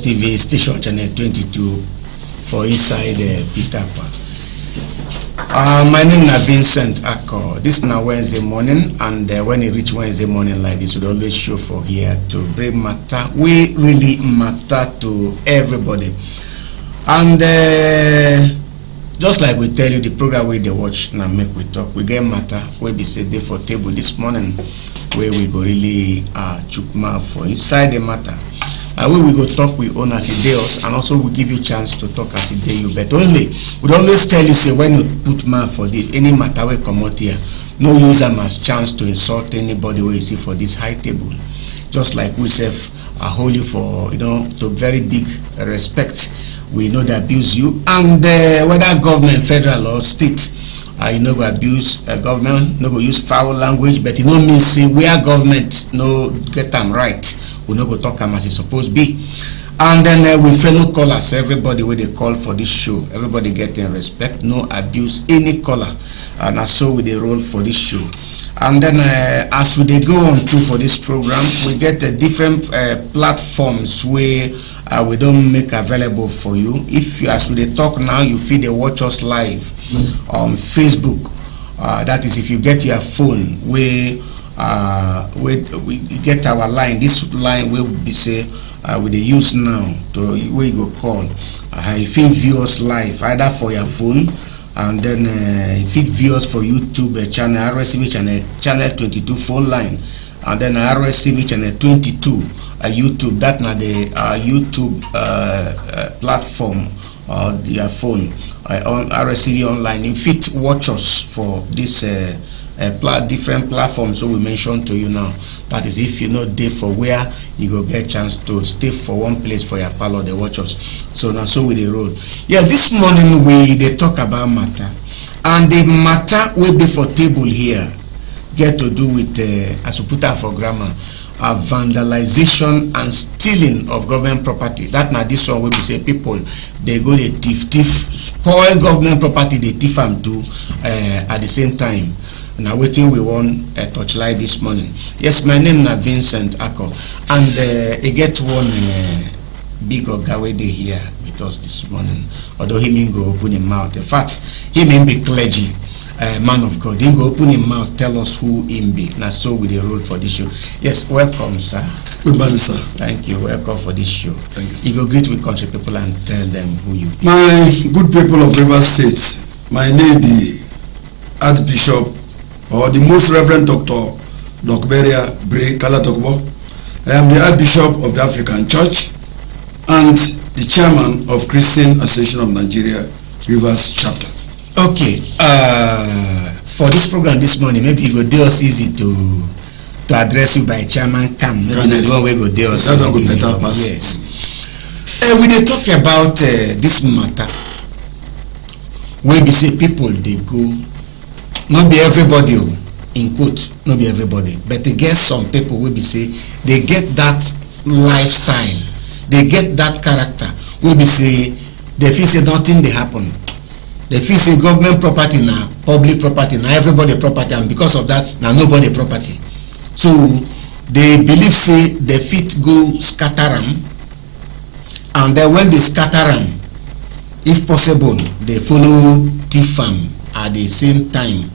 RSTV station channel 22 for inside Peter Pan. My name is Vincent Akko. This is now Wednesday morning, and when it reach Wednesday morning like this, we always show for here to bring matter. We really matter to everybody. And just like we tell you, the program where they watch now make we talk, we get matter where we say day for table this morning, where we go really chook mouth for inside the matter. Where we go talk with own as it day us, and also we give you chance to talk as it day you. But only we always tell you, say when you put mouth for this, any matter we come out here, no user must chance to insult anybody where you see for this high table. Just like we say hold you for to very big respect. We know they abuse you, and whether government, federal or state, go abuse government, no go use foul language, but mean say where government no get them right, we no go talk them as it supposed be. And then we fellow callers, everybody where they call for this show, everybody getting respect, no abuse any caller, and so we they roll for this show. And then as we they go on to for this program, we get different platforms where we don't make available for you. If you, as we they talk now, you feel they watch us live on Facebook. That is, if you get your phone, we get our line. This line will be say we they use now to where you go call. If you view us live, either for your phone, and then if it view us for YouTube channel, RSTV channel 22 phone line, and then RSTV channel 22 YouTube. That now the YouTube platform or your phone on RSTV online. If it watch us for this different platforms, so we mentioned to you now. That is, if you know day for where you go get chance to stay for one place for your parlor, they watch us. So now so we the road. Yes, this morning they talk about matter, and the matter will be for table here get to do with as we put out for grammar, vandalization and stealing of government property. That now this one will be say people they go they thief spoil government property, they thief them too at the same time. Now waiting we want touchlight this morning. Yes, my name is Vincent Akko, and I get one big Ogawe day here with us this morning. Although he may go open his mouth. In fact, he may be clergy, man of God. He go open his mouth, tell us who him be. Now so we the role for this show. Yes, welcome, sir. Good morning, sir. Thank you. Welcome for this show. Thank you, sir. You go greet with country people and tell them who you be. My good people of Rivers State, my name is Archbishop or the most Reverend Dr. Dokberia Bre Kalatokbo. I am the Archbishop of the African Church and the Chairman of Christian Association of Nigeria, Rivers Chapter. Okay, for this program this morning, maybe it go do us easy to address you by Chairman Cam. Maybe not the one way go do us easy. Yes. We dey talk about this matter. When we say people they go, not be everybody, in quote, not be everybody, but they get some people will be say they get that lifestyle, they get that character. Will be say they feel say nothing they happen. They feel say government property now, public property now, everybody property, and because of that now nobody property. So they believe say they fit go scatter them, and then when they scatter them, if possible, they follow thief them at the same time.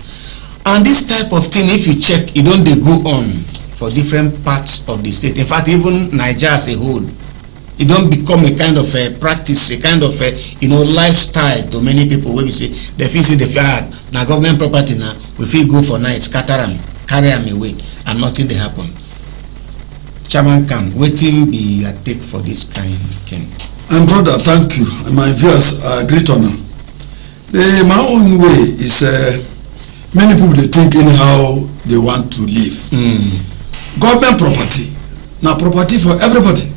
And this type of thing, if you check, it don't they go on for different parts of the state. In fact, even Nigeria as a whole, it don't become a kind of a practice, a kind of a lifestyle to many people. Where we say they feel say they feel now government property now, we feel go for night, scatter them, carry them away, and nothing they happen. Chairman can waiting be a take for this kind of thing. And brother, thank you. And my viewers are great honor. My own way is many people they think in how they want to live. Government property, now property for everybody.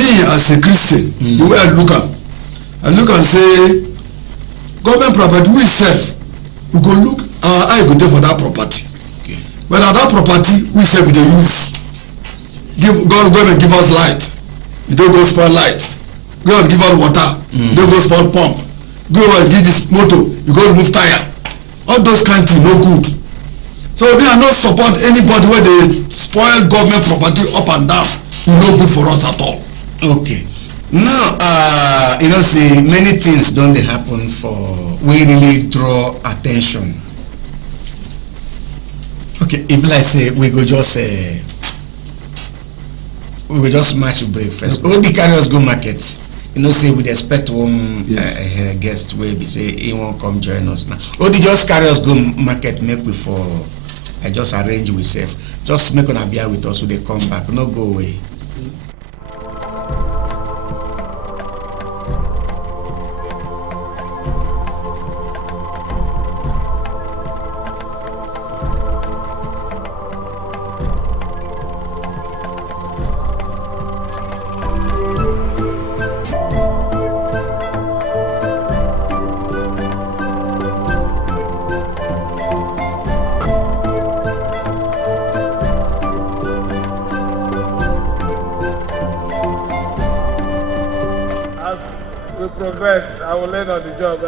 Me as a Christian, the way I look and say, government property we serve, we go look our eye go there for that property. Okay. But at that property we serve with the use. God give us light. You don't go spoil light. God give us water. You don't go spoil pump. Go and give this motor. You go remove tire. All those kind of things no good. So we are not support anybody where they spoil government property up and down. It's no good for us at all. Okay. Now, see, many things don't they happen for we really draw attention. Okay, if like say we go just match breakfast. All the carriers go market. Say we expect one guest where we say he won't come join us now. All the just carriers go market make we for I just arrange with self. Just make on be with us when they come back. No go away. We progress, I will learn on the job,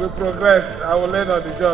We progress, I will learn on the job,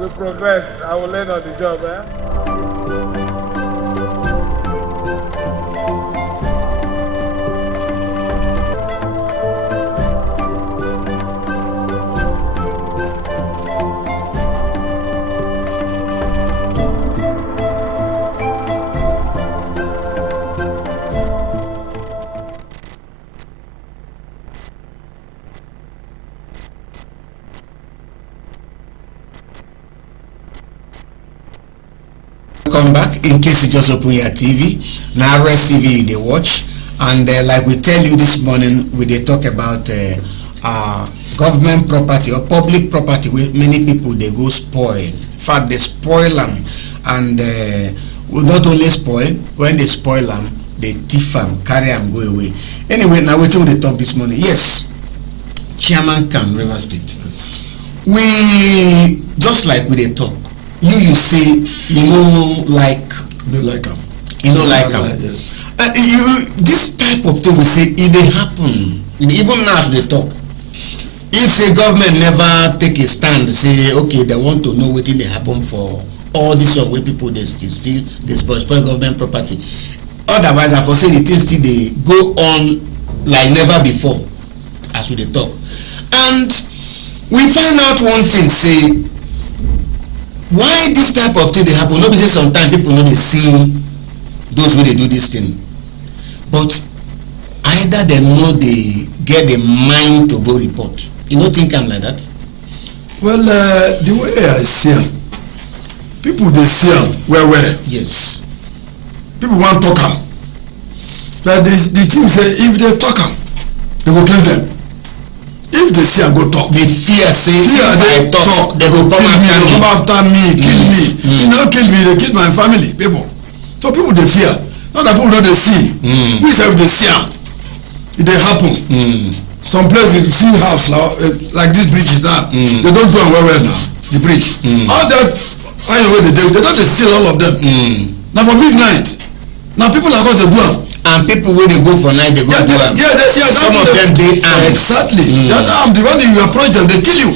We progress, I will learn on the job, Come back in case you just open your TV. Now RSTV they watch, and like we tell you this morning, we they talk about government property or public property where many people they go spoil. In fact, they spoil them, and will not only spoil, when they spoil them, they thief them, carry them, go away. Anyway, now we talk the talk this morning. Yes, Chairman Can River State. We just like we they talk. You say you know like them. You know like them. Yes. This type of thing we say it they happen. Even now as they talk. If say government never take a stand, say okay they want to know what they happen for all this way people they still they spoil government property. Otherwise I foresee the things still they go on like never before as we they talk. And we find out one thing, say why this type of thing they happen. Nobody say sometimes people know they see those who they do this thing, but either they know they get the mind to go report. You don't think I'm like that? Well, the way I see them, people they see them where. Yes. People want to talk them, but the thing say if they talk them, they will kill them. if they see and go talk, the fear say fear if I talk they go come after me, kill me. You know, kill me, they kill my family, people. So people they fear. Not that people don't they see. We say if they see am, it dey happen. Some places you see house like this bridge now, they don't do am well now. The bridge, all that iron wey they don't dey steal all of them. Now for midnight, now people are going to do am. And people wey dey go for night dey go do am. Some of them dey armed. Exactly. That armed, the one you approach them, they kill you.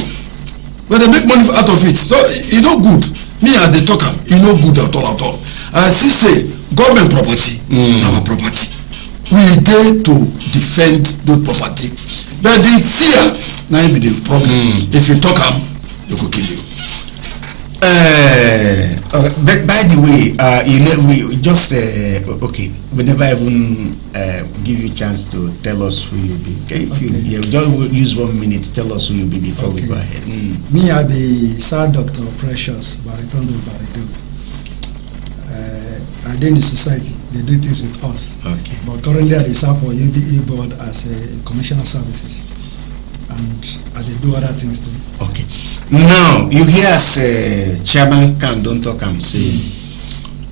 But they make money out of it. So e no good. Me I dey talk am, e no good at all. I still say government property, our property. We dey to defend those property. But the fear na be the problem. If you talk am, they go kill you. But by the way, we just okay. We never even give you chance to tell us who you be. Okay, if you just use 1 minute to tell us who you be before we go ahead. Me, I be Sir Dr. Precious Baritondo Barido. I dey in the society. They do things with us. Okay. But currently, I dey serve for UBE board as a commissioner services, and I dey do other things too. Okay. Now you hear as chairman can don't talk am say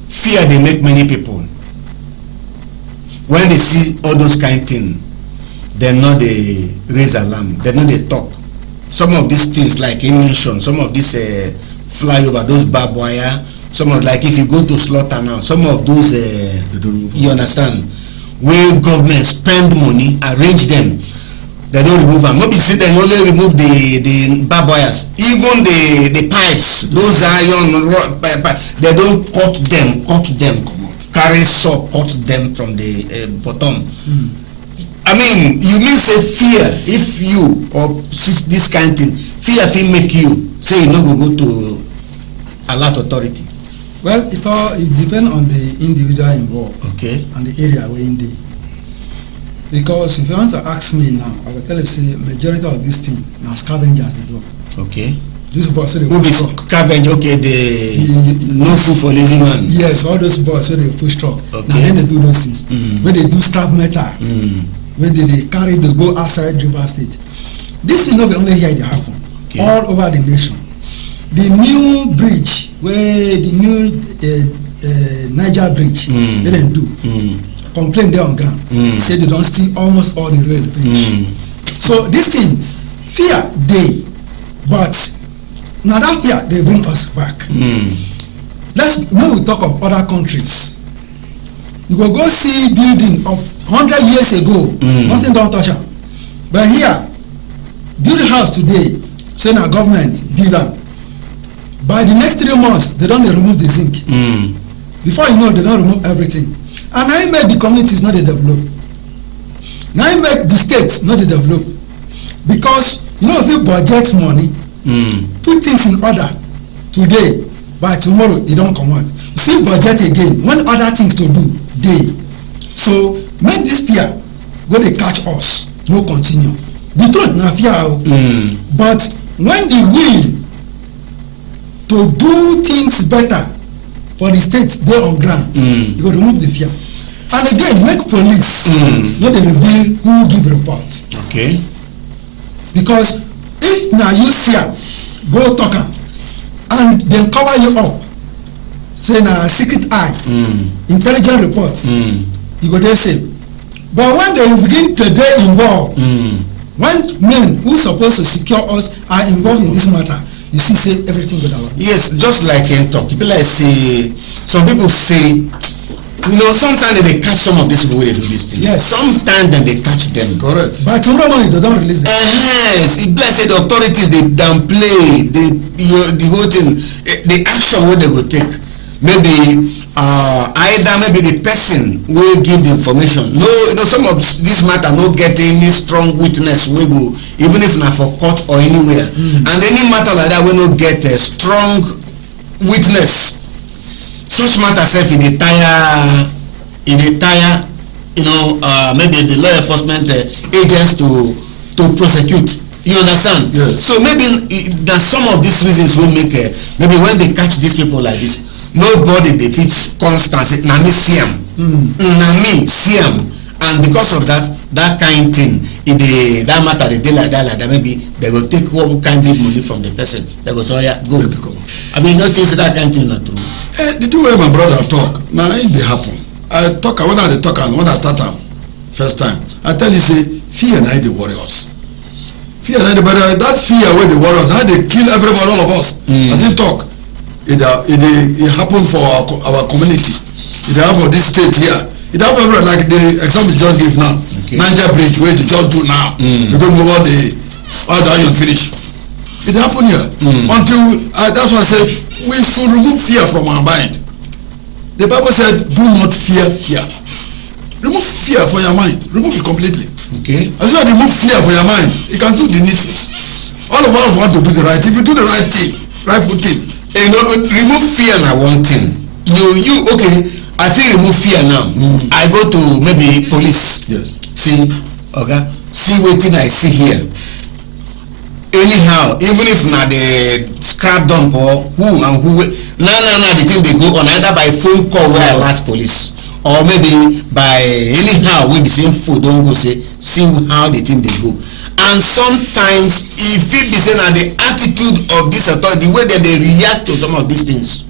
fear dey make many people when they see all those kind thing dem no dey raise alarm, dem no dey talk. Some of these things like he mention, some of this flyover, those barbed wire, some of like if you go to slaughter now, some of those you understand where government spend money arrange them, they don't remove them. No be say they only remove the barbed wires, even the pipes, those iron they don't cut them, carry saw, cut them from the bottom. I mean, you mean say fear, if you or this kind of thing, fear fit make you say you no go to alert authority. Well, it depends on the individual involved. Okay. And the area where in the. Because if you want to ask me now, I will tell you say majority of this thing now scavengers they do. Okay. This boys so they who be scavenger? Okay, the no food for lazy man. Yes, all those boys so they push truck. Okay. Now then they do those things. When they do scrap metal, when they carry they go outside River State. This is not the only here it happen. Okay. All over the nation. The new bridge where the new Niger bridge they didn't do. Complain there on ground. Say they don't steal almost all the rail finish. So this thing, fear they, but now that fear they bring us back. When we talk of other countries, you go see building of 100 years ago, nothing don't touch them. But here, build a house today, say now government build them. By the next 3 months, they don't remove the zinc. Before you know, they don't remove everything. And I make the communities not develop. Now I make the states not develop. Because you know if you budget money, put things in order today, by tomorrow it don't come out. See budget again when other things to do day. So make this fear when they catch us, no continue. The truth na fear, but when the will to do things better for the states there on ground, you go remove the fear. And again, make police not they reveal who give reports. Okay. Because if now you see go talk and then cover you up, say na secret eye, intelligent reports, you go there say. But when they begin to get involved, when men who supposed to secure us are involved in this matter, you see say everything go down. Yes, just like in talk, people like say, some people say, you know, sometimes they catch some of these people when they do this thing. Yes. Sometimes then they catch them. Correct. By tomorrow morning they don't release them. Yes. It blessed the authorities, they downplay the whole thing, the action what they will take. Maybe either maybe the person will give the information. No, you know, some of this matter not get any strong witness we go, even if not for court or anywhere. And any matter like that will not get a strong witness. Such matter self in the tire, you know, maybe the law enforcement agents to prosecute. You understand? Yes. So maybe that some of these reasons will make maybe when they catch these people like this, nobody defeats constance. Na me see am, and because of that that kind thing, if that matter they dey like that, maybe they go take one kind big money from the person. They go say, oh yeah, go. I mean, you don't think that kind thing not true. The two way my brother talk, now it dey happen. I talk when I talk and when I start am first time, I tell you say fear na dey worry us. Fear na but that fear wey dey worry us, now they kill everybody, all of us. As he talk, it happen for our community. It happen for this state here. It happen everywhere, like the example you just give now. Okay. Niger Bridge wey they just do now. They don't move all the iron finish. It happen here. Until that's why I say we should remove fear from our mind. The Bible said, do not fear fear. Remove fear from your mind. Remove it completely. Okay. As you remove fear from your mind, you can do the needful. All of us want to do the right. If you do the right thing, rightful thing. You know, remove fear na one thing. You okay, I feel remove fear now. I go to maybe police. Yes. See, okay, see wetin I see here. Anyhow, even if na the scrap dump or who now the thing they go on either by phone call where I alert police, or maybe by anyhow wey the same food don go say see how the thing they go. And sometimes if it be say na the attitude of this authority, the way dem dey react to some of these things,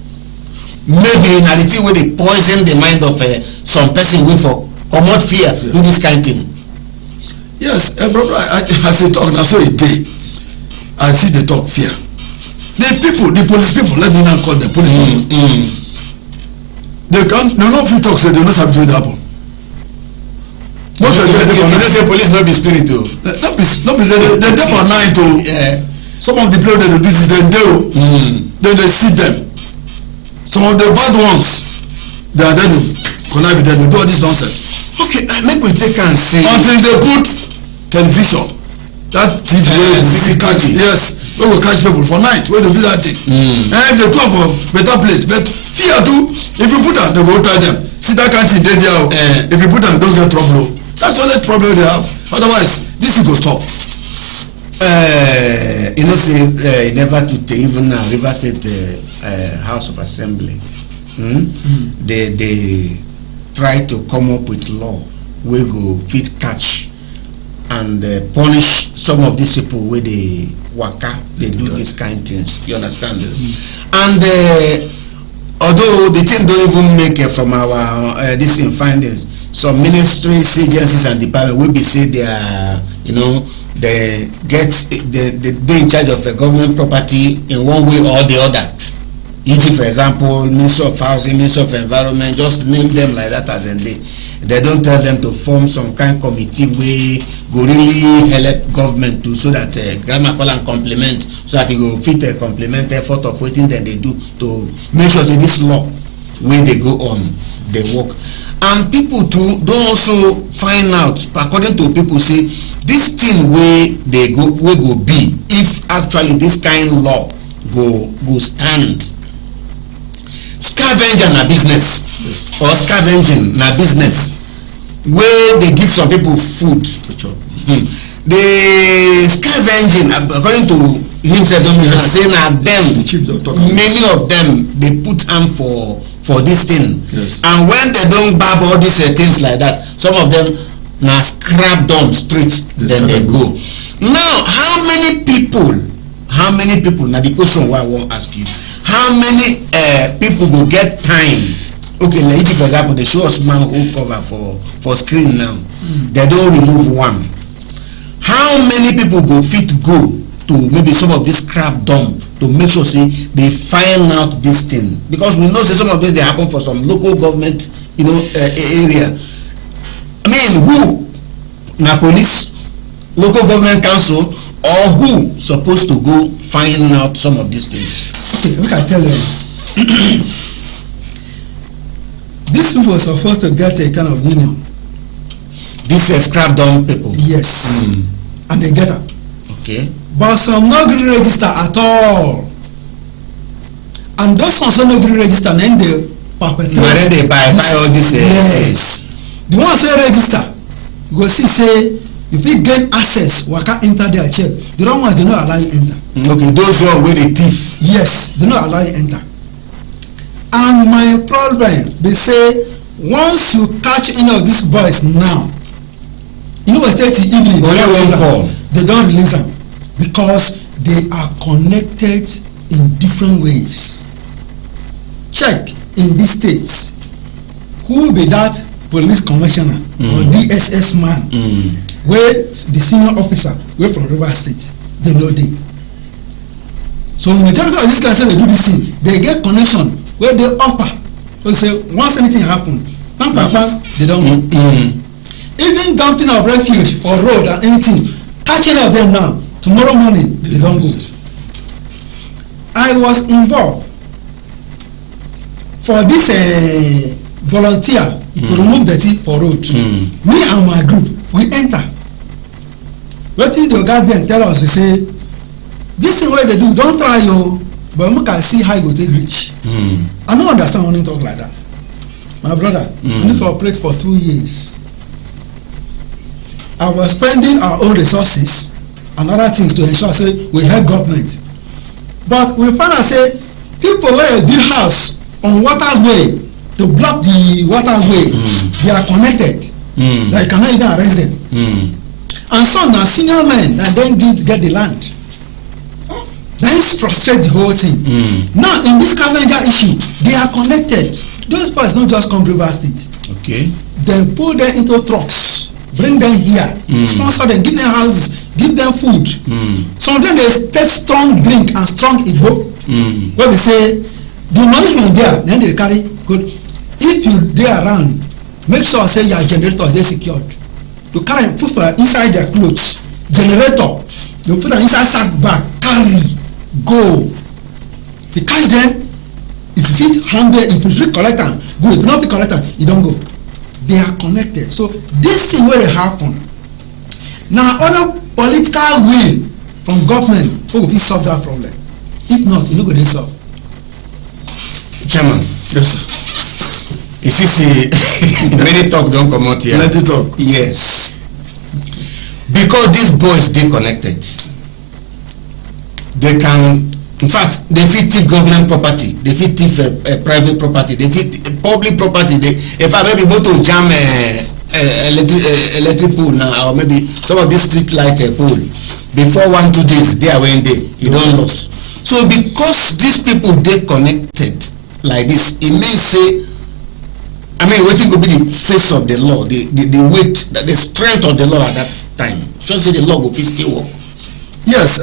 maybe na the thing wey dey poison the mind of some person wey for comot fear do this kind thing. Yes, brother, as you talk na so e dey. I see the talk fear. The police people, let me now call them police people. They no fit talk say they no sabi wetin dey happen. Most of them you know say police no be spirit o. No be they dey for night o. Some of the people they do this dem dey o. Then they see them. Some of the bad ones they are there to connive with them, they do all this nonsense. Okay, make we take and see. Until they put television. That TV wey we catch, yes, wey we catch people for night wey dey do that thing. And if they come for better place, but fear too, if you put am, they go tell them, see that kind thing dey there o. If you put am, don't get trouble o. That's the only problem they have. Otherwise, this thing go stop. You know say never to even River State House of Assembly. They try to come up with law wey go fit catch and punish some of these people wey dey waka dey do this kind things. You understand? And although the thing don't even make from our this in findings, some ministries, agencies and departments wey be say they are, you know, they in charge of government property in one way or the other. E.g., for example, Minister of Housing, Minister of Environment, just name them like that as in they don't tell them to form some kind of committee wey go really help government to so that grammar call and complement, so that it go fit complement effort of wetin dem dey do to make sure say this law wey dey go on dey work. And people too don also find out, according to people, say this thing wey go be if actually this kind law go stand. Scavenger na business. Yes. Or scavenging na business wey dey give some people food to chop. The scavenging, according to himself, say na them, many of them they put hand for this thing. Yes. And when they don't bab all these things like that, some of them na scrap down straight, then they go. Now how many people na the question wey I wan ask you, how many people go get time? Okay, like for example, they show us manhole cover for screen now. They don't remove one. How many people go fit go to maybe some of this scrap dump to make sure say they find out this thing? Because we know say some of this they happen for some local government, you know, area. I mean, who? Na police, local government council, or who supposed to go find out some of these things? Okay, we can tell you. These people are supposed to get a kind of union. These scrap down people? Yes. And they get it. Okay. But some no green register at all. And those ones no green register, then they perpetrate. But then they buy all this. Yes. The ones who register, you go see say, if you gain access, waka enter their check. The wrong ones, they not allow you enter. Okay, those ones where they thief. Yes, they not allow you enter. And my problem, they say, once you catch any of these boys now, You know, state evening. Only one call. They don't release them because they are connected in different ways. Check in these states who be that police commissioner or DSS man where the senior officer wey from Rivers State, they know they. So majority of these guys say they do this thing, they get connection where they upper. So say once anything happen, bam, they don't know. Even dumping of refuge for road and anything, catching of them now, tomorrow morning they don't go. I was involved for this volunteer to remove dirty for road. Me and my group, we enter. Wetin the oga dem tell us, they say this thing wey they do, don't try yo, but make I see how you go take reach. I no understand when you talk like that. My brother, I need to operate for 2 years. I was spending our own resources and other things to ensure say we help government, but we find out say people wey build house on waterway to block the waterway, they are connected, that you cannot even arrest them. And some na senior men na dem get the land. Then frustrate the whole thing. Now in this scavenger issue, they are connected. Those boys don't just come Rivers State. Okay. They pull them into trucks, bring them here, sponsor them, give them houses, give them food. Some of them they take strong drink and strong igbo. Where they say the money from there, then they carry good. If you dey around, make sure say your generator dey secured. You carry put for inside their clothes. Generator, you put am inside sack bag, carry, go. If you catch them, if you fit handle, if you fit collect am, go. If you no fit collect am, you don go. They are connected. So this thing wey dey happen, na other political will from government wey go fit solve that problem. If not, e no go dey solve. Chairman. Yes, sir. You see, many talk don't come out here. Plenty talk. Yes. Because these boys dey connected, they can, in fact, they fit thief government property, they fit thief private property, they fit public property. They, if I maybe go to jam electric pole now, or maybe some of this street light pole, before 1-2 days they are when you don't lose. So because these people dey connected like this, it means say, I mean, wetin go be the face of the law, the weight, the strength of the law at that time. Just say the law go fit still work. Yes.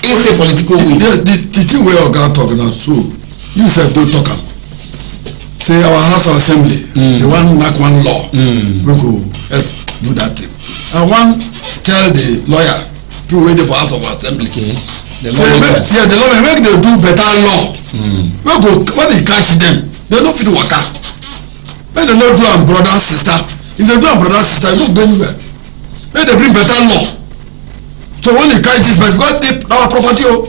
It's a political will. The thing wey oga talk na so, you sef don talk am. Say our house of assembly, they wan knack one law, we go help do that thing. I wan tell the lawyer, people wey dey for house of assembly. Okay. The lawmakers. Yeah, the lawmakers make they do better law. We go when they catch them, they no fit waka. Make they no do am brother sister. If they do am brother sister, you no go anywhere. Make they bring better law. So when you catch this person, God dey our property o.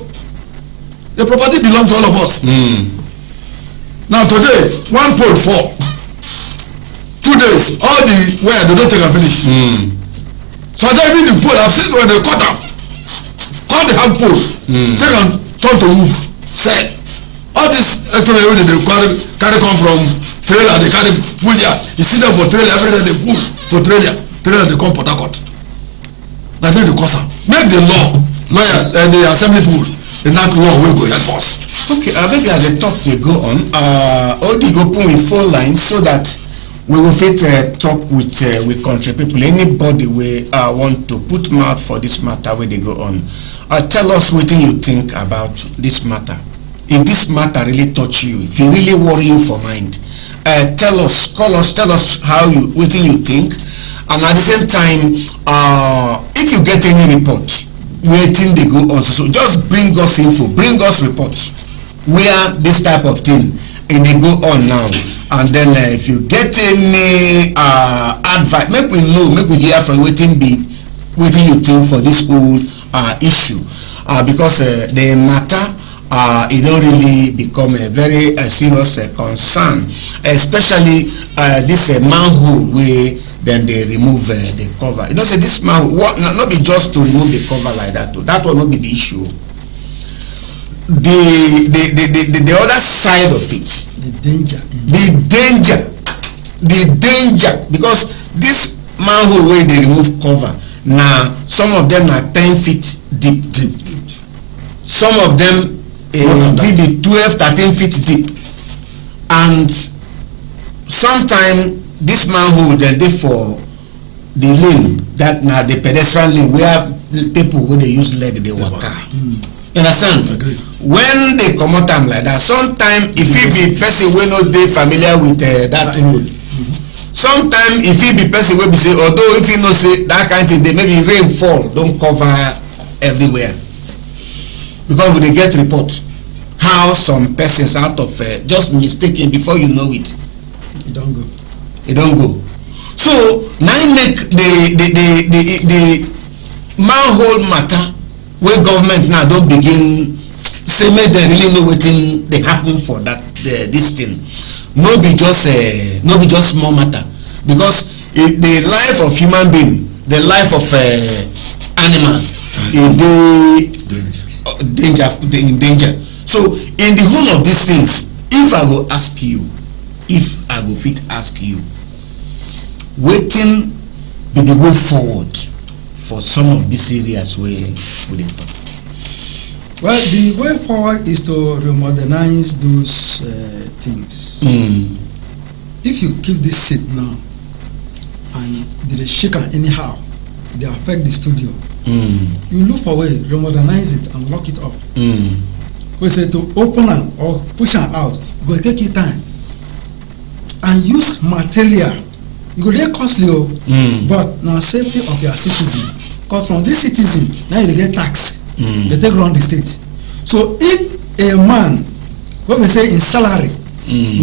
The property belong to all of us. Now today, one pole fall. 2 days, all the wire they don't take am finish. So then even the pole, I've seen when they cut am. Cut the half pole, take am turn to wood, sell. All this electronic wey dey carry come from trailer, they carry full here. You see them for trailer every day, they full for trailer. Trailer they come Port Harcourt. Na then they cause am. Make the law, lawyer, the assembly people, enact law wey go help us. Okay, maybe as a talk they go on, Odi go open with phone line so that we will fit talk with country people. Anybody we want to put mouth for this matter where they go on. Tell us what you think about this matter. If this matter really touch you, if it really worry you for mind, tell us, call us, tell us how you what you think, and at the same time, if you get any report, waiting they go on. So just bring us info, bring us reports where this type of thing and they go on now. And then if you get any advice, make we know, make we hear from waiting you think for this whole issue, because the matter it don't really become a very serious concern, especially this manhole where then they remove the cover. You know, say this manhole, not be just to remove the cover like that. That will not be the issue. The other side of it, the danger, because this manhole where they remove cover. Now some of them are 10 feet deep. Some of them will be 12, 13 feet deep. And sometimes this manhole they for the lane that now the pedestrian lane where people when they use leg they walk. You understand? When they come out time like that, sometimes if it be person we not they familiar with that road. Sometimes if it be person we be say, although if you know say that kind of thing, they maybe rain fall don't cover everywhere, because when they get report how some persons out of just mistaken before you know it, it don't go. It don't go. So now make the manhole matter where government now don't begin say make they really know wetin dey happen for that this thing. No be just small matter, because the life of human being, the life of animal in danger. So in the whole of these things, if I go ask you, if I go fit ask you, wetin be the way forward for some of these areas where we dey talk? Well, the way forward is to remodernize those things. If you keep this seat now and they shake am anyhow, they affect the studio. You look for a way, remodernize it and lock it up. We say to open am or push am out, it go take you time. And use material, it go dey costly o, but na safety of your citizen. Because from this citizen, now you get tax. They take run the state. So if a man, what we say in salary,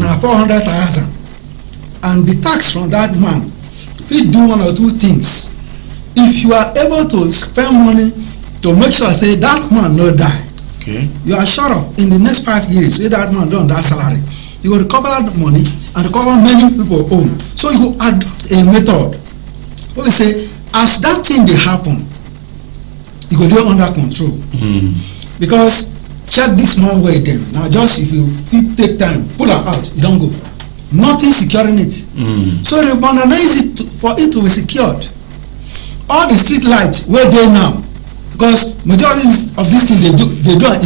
now 400,000, and the tax from that man, if do one or two things, if you are able to spend money to make sure say that man no die, you are sure of in the next 5 years, say that man done that salary, you will recover that money and recover many people own. So you adopt a method. What we say, as that thing dey happen, you go dey under control. Because check this one way then. Now just if you take time, pull am out, you don't go. Nothing securing it. So they modernize it for it to be secured. All the street lights where they now, because majority of these things they do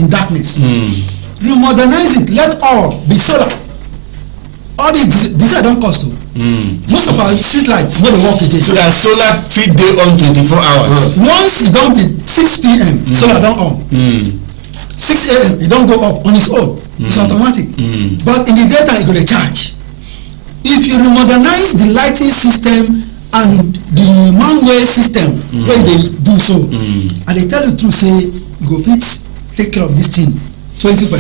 in darkness. You modernize it, let all be solar. All these don't cost too. Most of our street lights no dey work again. So that solar fit dey on 24 hours. Once it don be 6 p.m. solar don on. 6 a.m. it don go off on its own. It's automatic. But in the daytime it go dey charge. If you remodernize the lighting system and the manway system wey dey do so, and they tell you true say you go fit take care of this thing 20%.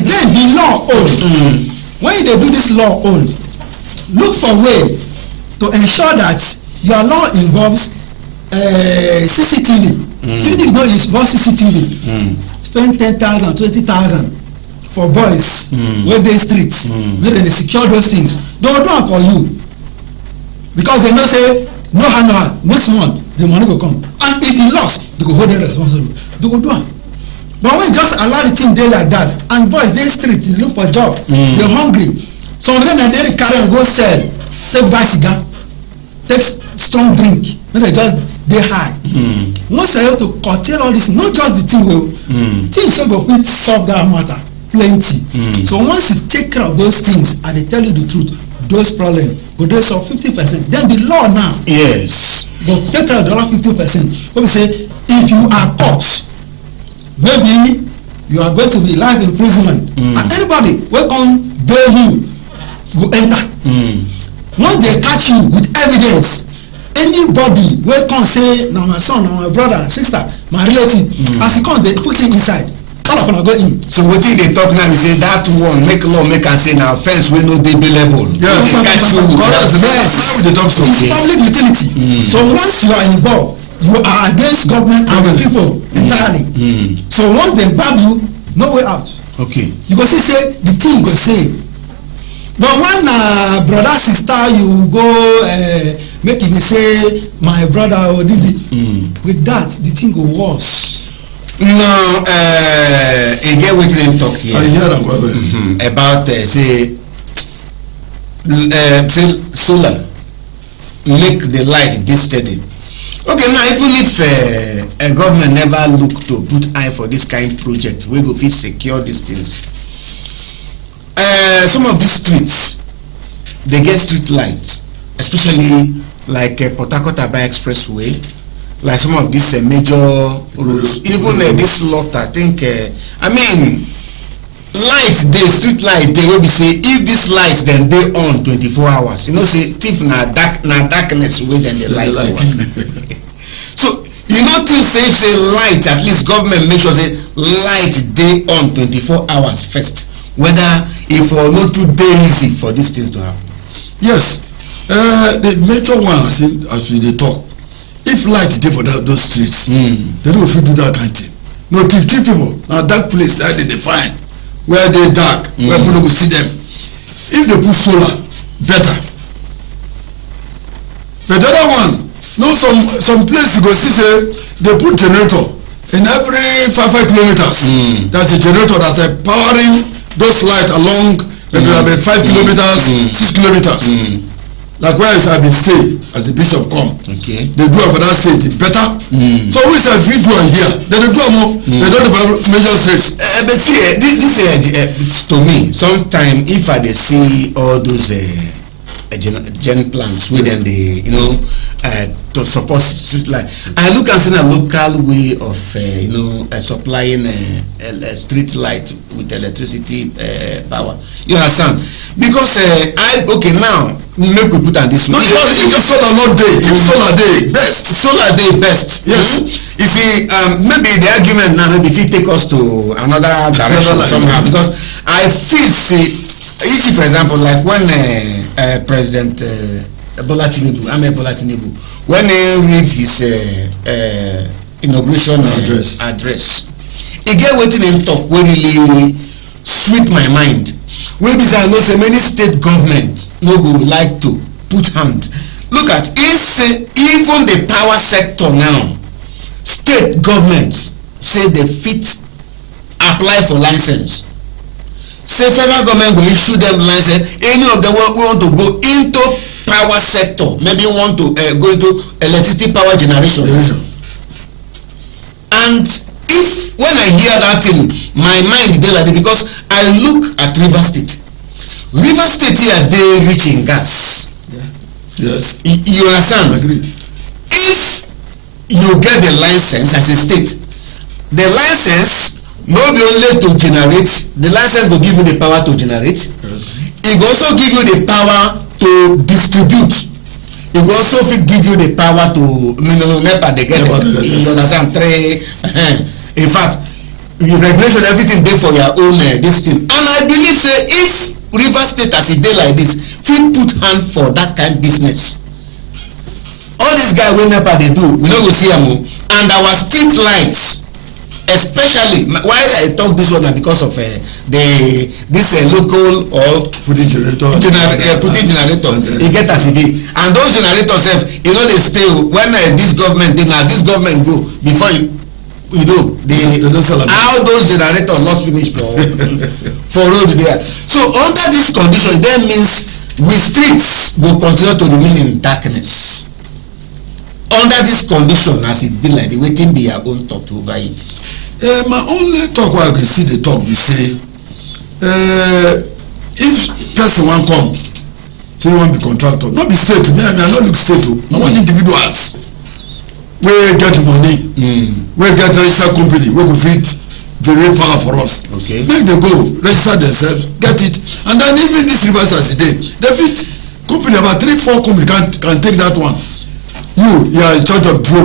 Then the law own. When they do this law own, look for way to ensure that your law involves CCTV. Even if you don't use CCTV, spend 10,000, 20,000 for boys where they streets, where they secure those things. They will do it for you, because they know say no hand next month the money will come, and if you lost, they will hold them responsible. They will do it. But when you just allow the thing dey like that, and boys dey street dey look for job, dey hungry, some of them na dey carry am go sell, take buy cigar, take strong drink, make dem just dey high. Once you able to curtail all this, not just the thing wey things wey go fit solve that matter plenty. So once you take care of those things, and they tell you the truth, those problems go dey solve 50%. Then the law now, yes, go take care of the other 50%. Wey be say if you are caught, maybe you are going to be life imprisonment, and anybody wey come bail you go enter. Once they catch you with evidence, anybody wey come say na my son, na my brother, sister, my relative, as he come they put him inside, all of una go in. So wetin dey talk now be say that one make law make am say na offence wey no dey bailable. Yes, catch you. Correct. Yes, They talk so. it's public utility. So once you are involved, you are against government and the people entirely. So once they bag you, no way out. Okay. You go see say the thing go say. But when brother sister you go make it say my brother or this, with that the thing go worse. Now again wetin dem talk here. I hear am well well. About say solar. make the light dey steady. Okay, now even if a government never look to put eye for this kind project wey go fit secure these things, some of these streets dey get street lights, especially like Port Harcourt Aba Expressway, like some of these major roads, even this lot, I think, I mean, light dey, street light dey wey be say if this light dem dey on 24 hours, you know say thief na darkness wey dem dey light over. So you know think say light, at least government make sure say light dey on 24 hours first, whether if or not too dey easy for these things to happen. Yes, the major one as we dey talk, if light dey for those streets, they don't fit do that kind of thing. No thief people na dark place that they find where they dark, where people go see them. If they put solar, better. But the other one, no, some place you go see say they put generator in every 5 kilometers. That's a generator that's powering those lights along maybe about 5 kilometers, 6 kilometers. Like where I been stay as the bishop come. Okay. They do it for that state better. So we say if we do it here, they do it more. They don't have major streets. But see, this to me, sometimes if I dey see all those gen plans with them, they to support street light, I look and see a local way of supplying street light with electricity power. You understand? Because now make we put on this one. No, it's just solar not day. It's solar day best. Solar day best. Yes. You see, maybe the argument now maybe if it take us to another direction somehow, because I feel for example, like when President Bola Tinubu, when he read his inauguration address, he get wetin him talk wey really sweet my mind. Wey be say I know say many state governments no go like to put hand. Look at he say even the power sector now, state governments say they fit apply for license. Say federal government go issue them license. Any of them want to go into power sector, maybe want to go into electricity power generation. And if when I hear that thing, my mind dey like this, because I look at Rivers State. Rivers State here dey rich in gas. Yes. You understand? I agree. If you get the license as a state, the license no be only to generate, the license go give you the power to generate. Yes. It go also give you the power to distribute. It will also give you the power to NEPA. They get you understand? In fact, your regulation, everything there for your own this thing. And I believe say if Rivers State as a day like this, fit put hand for that kind of business. All these guys when NEPA they do, we no go see them. And our street lights, especially why I talk this one because of this local or putting generator, it gets as it be. And those generators they stay when this government go before they don't sell how those generators lost finish for road there. So under this condition, that means we streets will continue to remain in darkness. Under this condition, as it be like the waiting be your own thought over it. My only talk where I can see the talk we say, if person one come, say one be contractor, not be state. Me I not look state. I want individuals. We get money. We get register company. We go fit generate power for us. Okay. Make them go register themselves, get it, and then even this reverse as they fit company about 3-4 company can take that one. You are in charge of drop.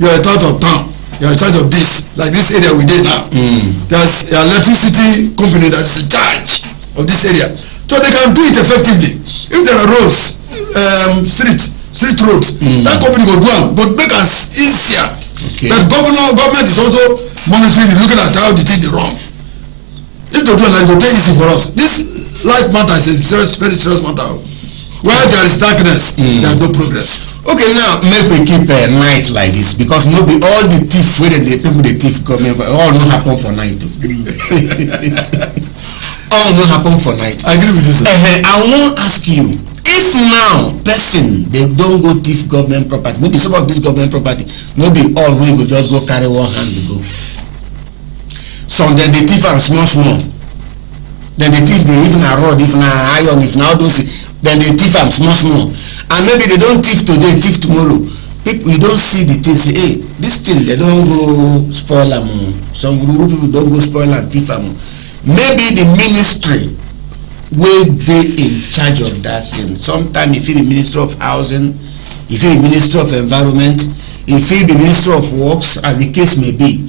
You are in charge of town. You are in charge of this. Like this area we did now. There's an electricity company that is in charge of this area. So they can do it effectively. If there are roads, street roads, that company will do them, but make us easier. Okay. But government is also monitoring, looking at how the thing is wrong. If they do it, like, it will be easy for us. This light matter is a very serious matter. Where there is darkness, there is no progress. Okay, now make we keep night like this, because no be all the thief wey the people dey thief government all no happen for night. All no happen for night. I agree with you, sir. I wan ask you, if now person they don't go thief government property, maybe some of this government property no be all wey go just go carry one hand dey go. Some dem dey thief am small small, dem dey thief dey if na rod, if na iron, if na all those, dem dey thief am small small, and maybe they don thief today, thief tomorrow. People you don see the thing say, hey, this thing they don go spoil am. Some group people don go spoil am, thief am. Maybe the ministry wey dey in charge of that thing, sometimes e fit be Ministry of Housing, e fit be Ministry of Environment, e fit be Ministry of Works, as the case may be,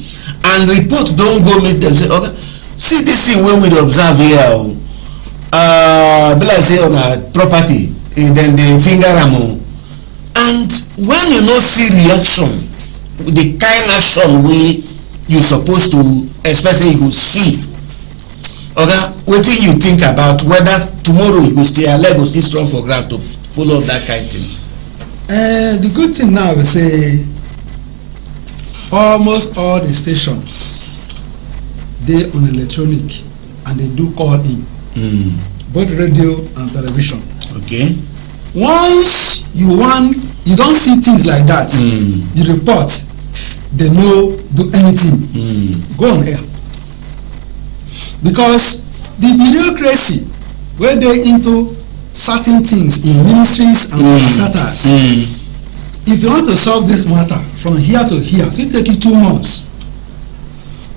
and report don go meet them say, okay, see this thing wey we dey observe here o, be like say on our property dem dey finger am o. And when you no see reaction, the kind action wey you suppose to expect say you go see, oga, wetin you think about whether tomorrow you go stay, your leg go still strong for ground to follow up that kind thing? The good thing now is say almost all the stations dey on electronic and they do call in, both radio and television. Okay. Once you don't see things like that, you report, they no do anything, go on air. Because the bureaucracy wey dey into certain things in ministries and parastatals, if you want to solve this matter from here to here, it fit take you 2 months.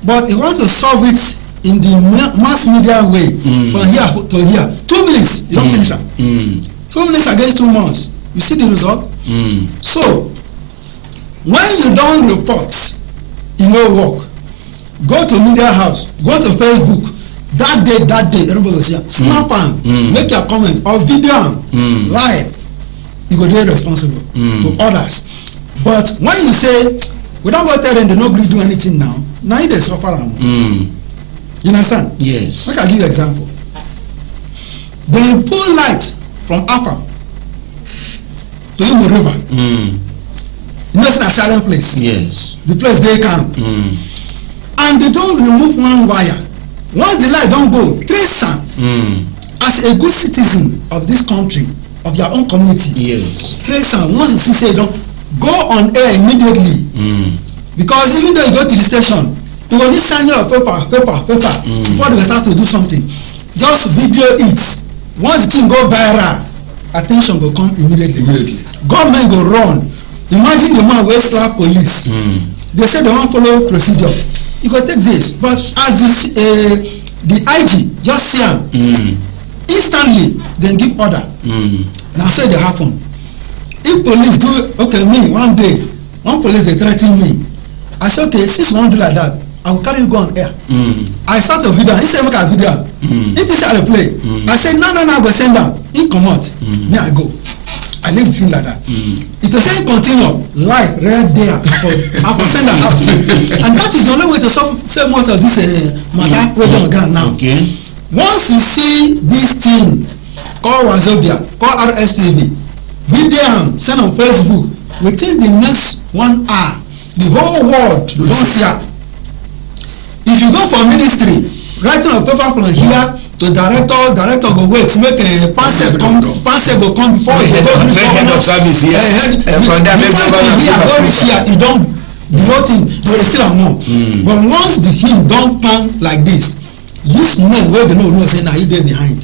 But if you want to solve it in the mass media way, from here to here, 2 minutes, you don't finish am. 2 minutes against 2 months, you see the result? So when you don report, e no work, go to media house, go to Facebook, that day everybody go see am, snap am, make your comment or video am live, you go dey responsible to others. But when you say we don go tell them they no gree do anything now you dey suffer am. You understand? Yes. Make I give you example. They pull light from Apa to Imo River. You know, it's a silent place. Yes. The place dey calm. And they don't remove one wire. Once the light don't go, trace am. As a good citizen of this country, of your own community, yes, trace am. Once you see say you don't, go on air immediately. Because even though you go to the station, you go need sign your paper before they start to do something. Just video it. Once the thing go viral, attention go come immediately. Government go run. Imagine the man wey slap police. They say they wan follow procedure. You go take this, but as the IG just see am, instantly then give order. Now say they happen. If police do, okay, me one day, one police they threaten me. I say, okay, since you wan do like that, I will carry you go on air. I start a video. He say make a video. He say I dey play. I say no, I go send am. He comot. Me I go. I leave the thing like that. It will say continue live right there. I for send am out. And that is the only way to save much of this matter wey dey on ground now. Okay. Once you see this thing, call Wazobia, call RSTV, video am, send on Facebook. Within the next 1 hour, the whole world don see am. If you go for ministry, writing a paper from here to director go wait make a pansec go come before he go reach head of service here. From there make governor go reach here, e don the whole thing they dey still am more. But once the thing don turn like this, use name wey they no know say na you dey behind.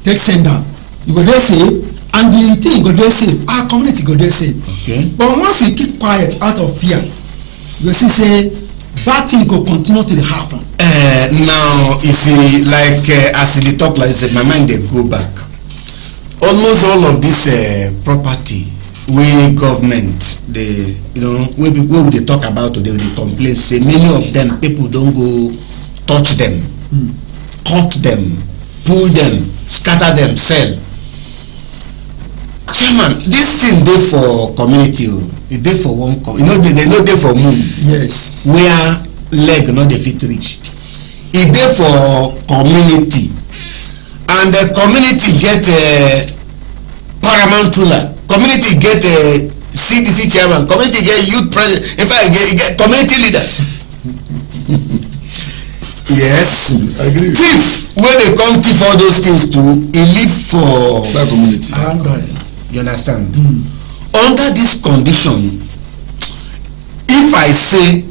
Take send am, you go dey safe, and the thing go dey safe, our community go dey safe. Okay. But once you keep quiet out of fear, you go see say that thing go continue to dey happen. Now you see, like as you talk like this, my mind dey go back. Almost all of this property wey government dey, wey we dey talk about today, we dey complain say many of them people don go touch them, cut them, pull them, scatter them, sell. Chairman, this thing dey for community o, e dey for one they no dey for moon. Yes. Where leg no dey fit reach. E dey for community, and the community get paramount ruler, community get CDC chairman, community get youth president, in fact e get community leaders. Yes. I agree. Thief when they come thief all those things too, he live for that community. You understand? Under this condition, if I say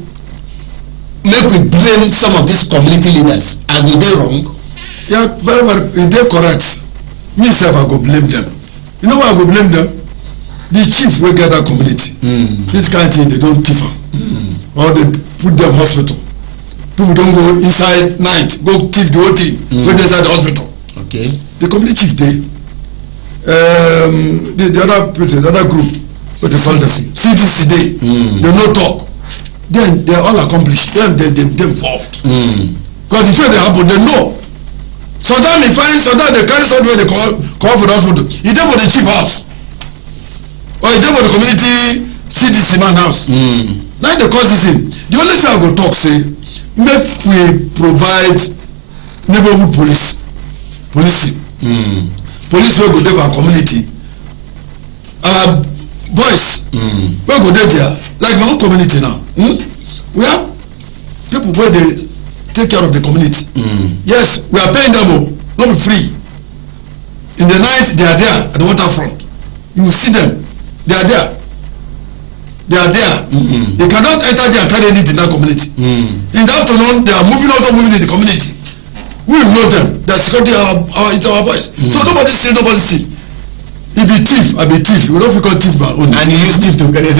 make we blame some of these community leaders, I go dey wrong? Yeah, very they correct. Me sef I go blame them. You know why I go blame them? The chief wey get that community. This kind of thing they don thief am. Or they put them hospital. People don go inside night go thief the whole thing wey dey inside the hospital. Okay. The community chief dey. The other person, the other group wey dey call them CDC dey. They no talk. Then they all accomplish. Them involved. Because the thing dey happen they know. Sometimes they find they carry something wey they call for the hospital. E dey for the chief house. Or e dey for the community CDC man house. Now they cause this thing. The only thing I go talk say make we provide neighborhood policing. Police wey go dey for our community. Our boys wey go dey there like my own community now. We have people wey dey take care of the community. Yes, we are paying them not be free. In the night they are there at the waterfront. You will see them. They are there. They are there. They cannot enter there and carry anything in that community. In the afternoon they are moving in the community. We will know them. They are security it's our boys. So nobody see. He be thief, I be thief. We don't feel called thief my own. And he use thief to get it.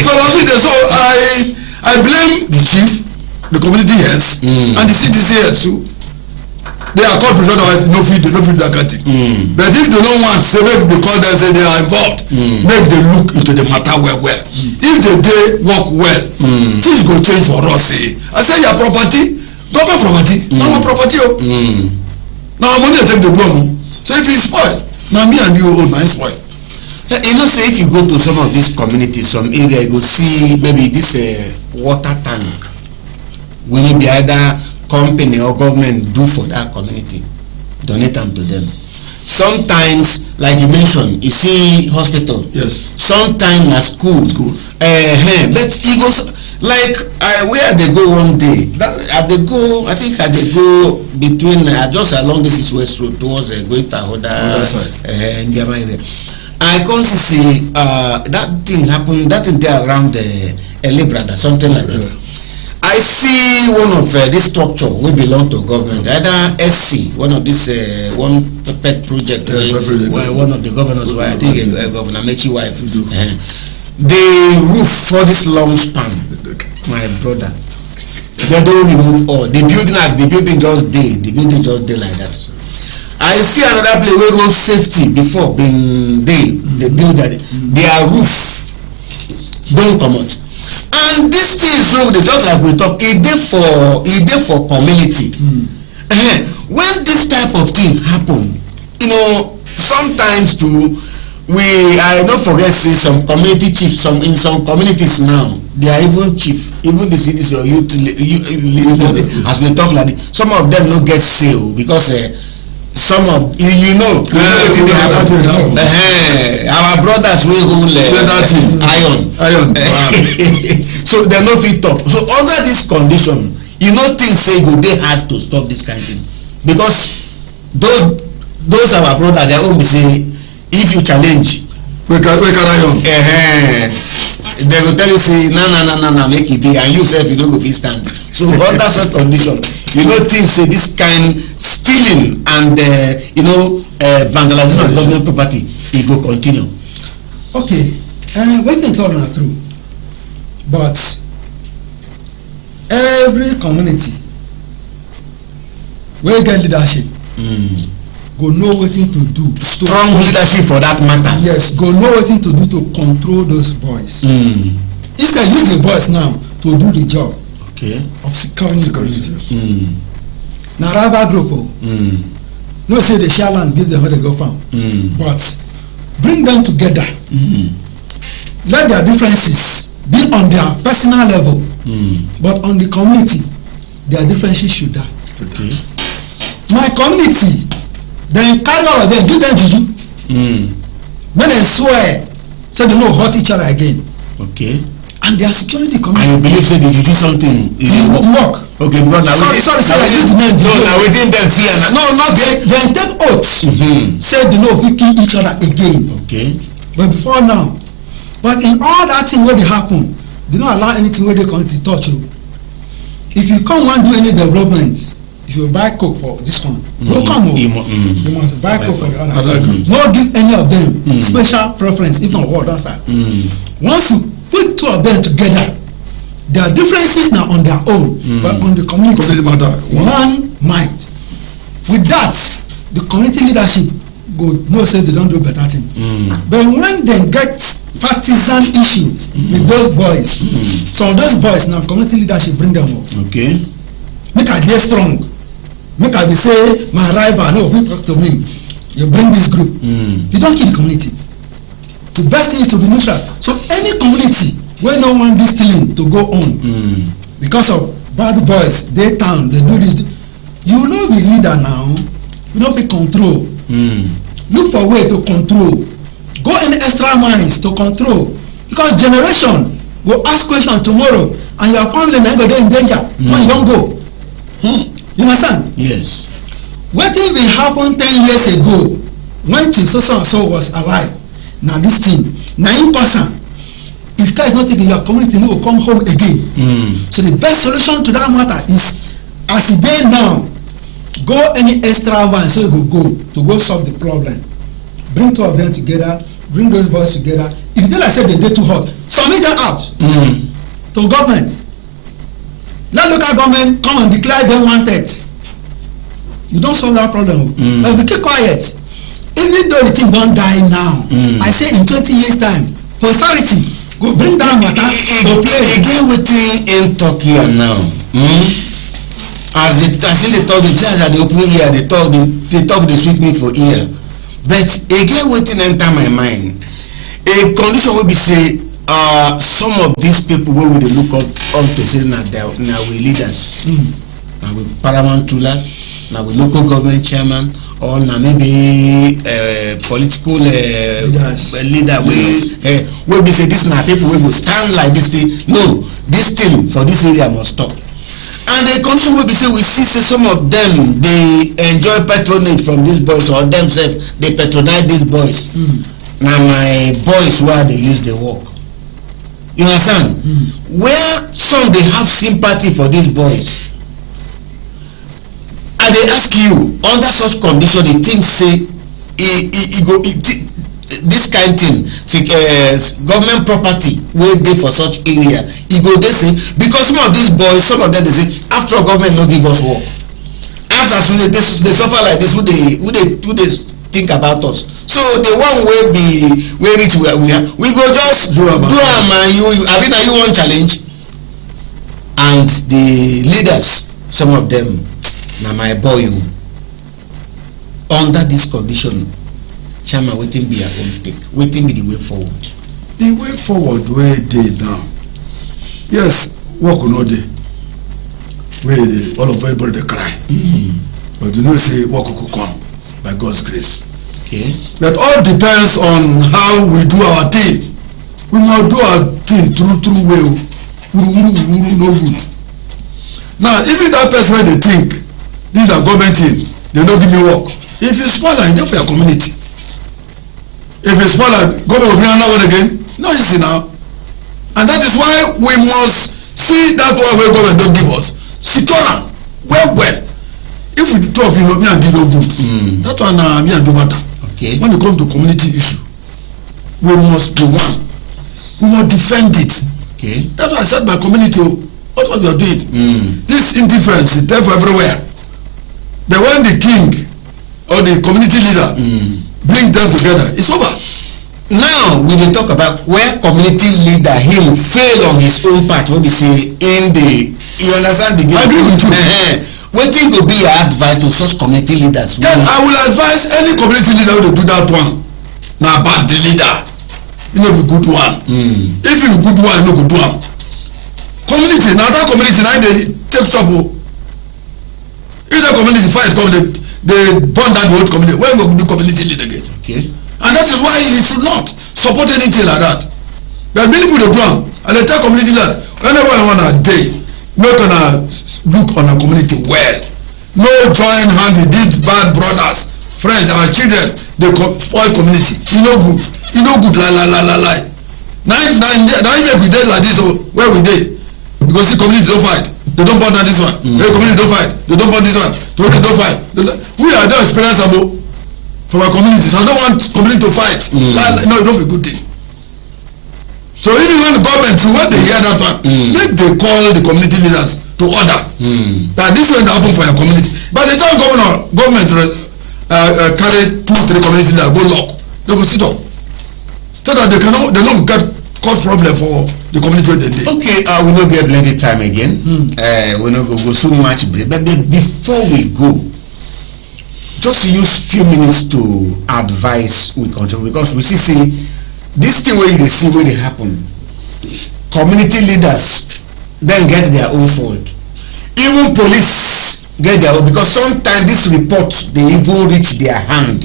So I blame the chief, the community heads, and the CDC heads too. They are called prison otherwise no fit that kind of thing. But if they don't want, say make they call them say they are involved. Make they look into the matter well. If they work well, things go change for us. I say your property, government property, our property. Now money they take the blow. So if it's spoil, now me and you own my spoil. You know, say if you go to some of these communities, some area, you go see maybe this water tank. Will it be either company or government do for that community? Donate them to them. Sometimes, like you mentioned, you see hospital. Yes. Sometimes na school. But it goes like where they go one day. I think I they go between just along this is West Road towards going to Ahoda and I can't see that thing happen. That thing there around the LA brother, something like that. I see one of this structure we belong to government, either SC, one of this one pet project, where one of the governors, where I think Governor Mechi wife, the roof for this long span, my brother, they don't remove all the building as the building just day like that. I see another place where road safety before been they build that their roof don't come out. And this thing is wrong. Just like we talk, it dey for community. When this type of thing happen, you know, sometimes too, I don't forget see some community chiefs. In some communities now, they are even chief, even the cities or youth as we talk like this, some of them no get sale because some of you know our brothers wey hold iron so dem no fit talk. So under this condition, you no think say e go dey hard to stop this kind of thing because those our brothers their own be say if you challenge we carry on they go tell you say na make e be and you sef you no go fit stand. So under such condition you no think say this kind stealing and vandalization of government property e go continue. Okay, wetin talk na true, but every community wey get leadership go know wetin to do. Strong leadership for that matter. Yes, go know wetin to do to control those boys. Instead use the voice now to do the job of securing the community. Na rival group no say they share land give them where they go farm, but bring them together. Let their differences be on their personal level, but on the community their differences should die. My community, then carry all of them, give them juju. When they swear so they no hurt each other again. And their security community. And you believe say the juju something it will work. Okay, because now within them fear. No, not they take oaths. Say they know if we kill each other again. Okay. But before now, but in all that thing where they happen, they don't allow anything where they come to touch you. If you come and do any development, if you buy coke for this one, don't come home. You must buy coke for the other. No give any of them special preference, if not war, don't start. Once you put two of them together, their differences now on their own, but on the community matter, one mind. With that, the community leadership go no say they don't do better thing. But when they get partisan issue with those boys, some of those boys now community leadership bring them up. Okay. Make I dey strong. Make I be say my rival no fit talk to me. You bring this group. You don't kill the community. The best thing is to be neutral. So any community wey no want this stealing to go on because of bad boys dey town dey do this, you no be leader now. You no fit control. Look for way to control. Go any extra miles to control, because generation go ask question tomorrow and your family na go dey in danger when you don go. You understand? Yes. Wetin bin happen 10 years ago when Chief so was alive, na this thing na im cause am. If care is not taken, your community no go come home again. So the best solution to that matter is, as e dey now, go any extra one so you go solve the problem. Bring two of them together, bring those boys together. If they like say they dey too hot, submit them out to government. Let local government come and declare them wanted. You don solve that problem. But if you keep quiet, even though the thing don die now, I say in 20 years time, posterity go bring down matter to play. Again wetin in talk here now. As in they talk, the church at the open ear, they talk the sweet me for ear. But again wetin enter my mind, a condition will be say some of these people wey we dey look up to say na we leaders, na we paramount rulers, na we local government chairman, or na maybe political leader wey be say this na people wey go stand like this thing. No, this thing for this area must stop. And the condition wey be say we see say some of them dey enjoy patronage from these boys, or themselves dey patronize these boys. Na my boys wey dey use the work. You understand? Where some dey have sympathy for these boys, I dey ask you, under such condition, you think say this kind thing, government property wey dey for such area, e go dey say, because some of these boys, some of them dey say, after all, government no give us work. As we dey suffer like this, who dey think about us? So the one wey reach where we are, we go just do am, and you want challenge. And the leaders, some of them, na my boy, under this condition, chairman, wetin be your own take? Wetin be the way forward? The way forward wey dey now, yes, work go no dey, wey all of everybody dey cry, but you know say work go come by God's grace. Okay. But all depends on how we do our thing. We must do our thing through way. No good. Now, even that person wey dey think this na government thing, they no give me work. If you spoil am, dey for your community. If you spoil am, government will bring another one again. No easy now. And that is why we must see that one wey government don give us, secure am well. If we talk, you know, me and you no good. That one na me and you matter. Okay. When it comes to community issue, we must be one. We must defend it. Okay. That's why I said my community, what you are doing. This indifference is there for everywhere. But when the king or the community leader bring them together, it's over. Now we dey talk about where community leader him fail on his own part, wey be say in the, you understand the game. I agree with you. Wetin go be your advice to such community leaders? Yes, I will advise any community leader wey dey do that one. Na bad the leader, e no be good one. If e be good one, e no go do am. Community, na that community na dey take trouble. If that community fight come, they burn down the whole community. Where go do community leader again? Okay. And that is why you should not support anything like that. But many people dey do am, and they tell community leader, whenever I want a day, make una look on a community well. No join hand with these bad brothers, friends, our children. They spoil community. E no good. E no good. Lie. Now make we dey like this. Oh, where we dey? Because the community don't fight. They don't burn this one. The community don't fight. They don't burn this one. The community don't fight. We are the experience about from our communities. I don't want community to fight. No, it's not a good thing. So even when the government, when they hear that one, make they call the community leaders to order that this will happen for your community. By the time government carry 2-3 community leaders go lock, they will sit up so that they don't get cause problem for the community wey dem dey. Okay, we no get plenty time again. We no go so much break, but before we go, just use few minutes to advise we control, because we see this thing wey you dey see wey dey happen, community leaders then get their own fault, even police get their own, because sometimes this report dey even reach their hand.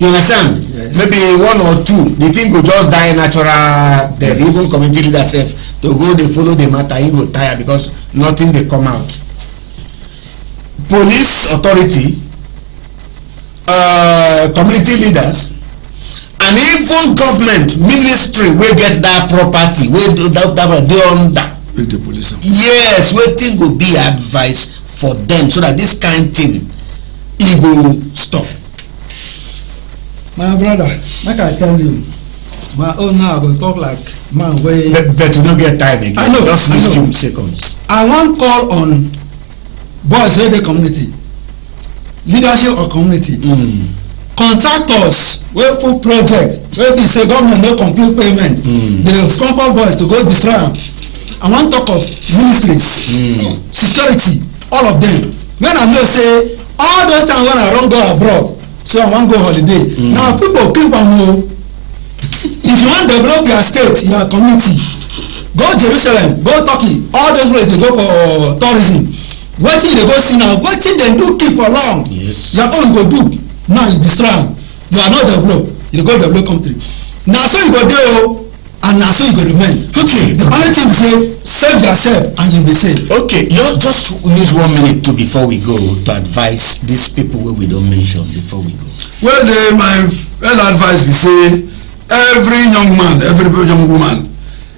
You understand? Yes. Maybe 1 or 2, the thing go just die natural death. Even community leader self to go dey follow the matter, he go tire because nothing dey come out. Police authority, community leaders, and even government ministry wey get that property wey that dey under. Make the police. Yes, wetin go be advice for them so that this kind thing e go stop. My brother, make I tell you, my own now go talk like man wey. But we no get time again. I know. Just use few seconds. I wan call on boys wey dey community, leadership of community, contractors wey full project wey be say government no complete payment, dey sponsor boys to go destroy am. I wan talk of ministries, security, all of them. When I know say all those times when I run go abroad, so I wan go holiday. Now people keep am o. If you wan develop your state, your community, go Jerusalem, go Turkey, all those places dey go for tourism. Wetin you dey go see now, wetin dem do keep for long. Yes. Your own go do, now you destroy am. You are not develop, you dey go develop country. Na so you go dey o, and na so you go remain. Okay. The only thing be say save yourself and you be safe. Okay, you just use 1 minute to before we go to advise these people wey we don mention before we go. Well, my advice be say every young man, every young woman,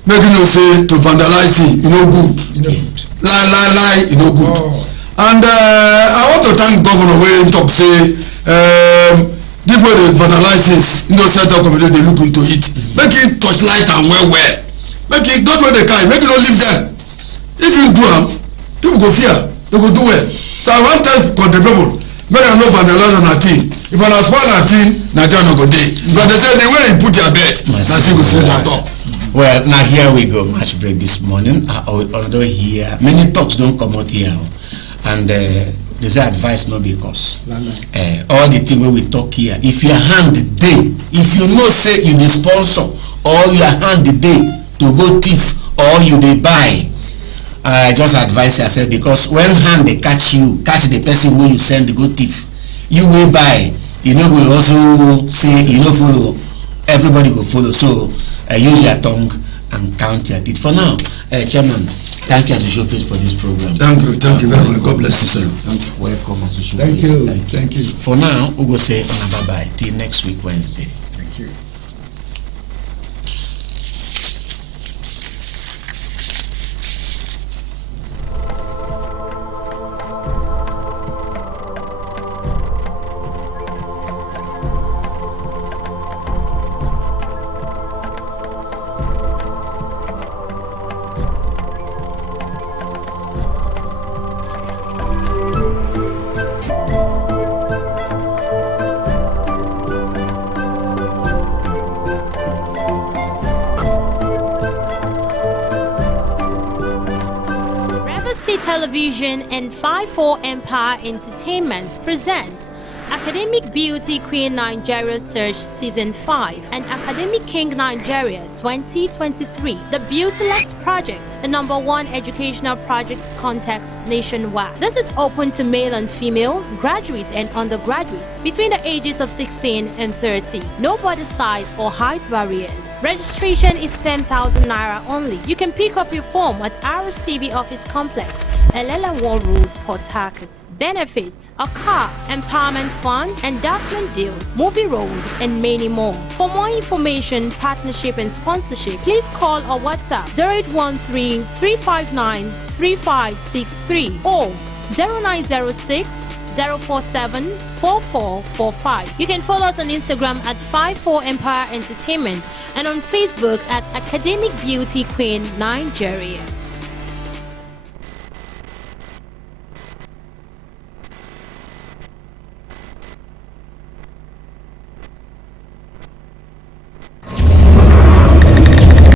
make you know say to vandalize thing, e no good. Lie, e no good. And I want to thank governor wey talk say this way dey vandalize things, you know, set up committee dey look into it. Make it touch light and well. Make it not where they carry, make it not leave them. If you do am, people go fear, they go do well. So I want tell country people, make dem no vandalize on a thing. If I spoil a thing, Nigeria no go dey. Because they say the way you put your bet, na so you go sleep on top. Well, now here we go, match break this morning. Although here, many talks don't come out here, and they say advice no be cause. All the thing wey we talk here, if your hand dey, if you know say you dey sponsor or your hand dey to go thief or you dey buy, just advise yourself, because when hand dey catch the person wey you send go thief, you wey buy, you no go also say you no follow, everybody go follow. So use your tongue and count your teeth. For now, Chairman, thank you as usual for this program. Thank you very much. God bless you, sir. Thank you. Welcome as usual. Thank you. For now, we go say bye bye till next week Wednesday. Thank you. Television and 54 Empire Entertainment present Academic Beauty Queen Nigeria Search Season 5 and Academic King Nigeria 2023. The Beautylect Project, the #1 educational project context nationwide. This is open to male and female, graduates and undergraduates between the ages of 16 and 30. No body size or height barriers. Registration is 10,000 naira only. You can pick up your form at RSTV Office Complex, Elelawon Road, Port Harcourt. Benefits: a car, empowerment fund, endorsement deals, movie roles, and many more. For more information, partnership, and sponsorship, please call or WhatsApp 0813-359-3563 or 0906-047-4445. You can follow us on Instagram at 54 Empire Entertainment and on Facebook at Academic Beauty Queen Nigeria.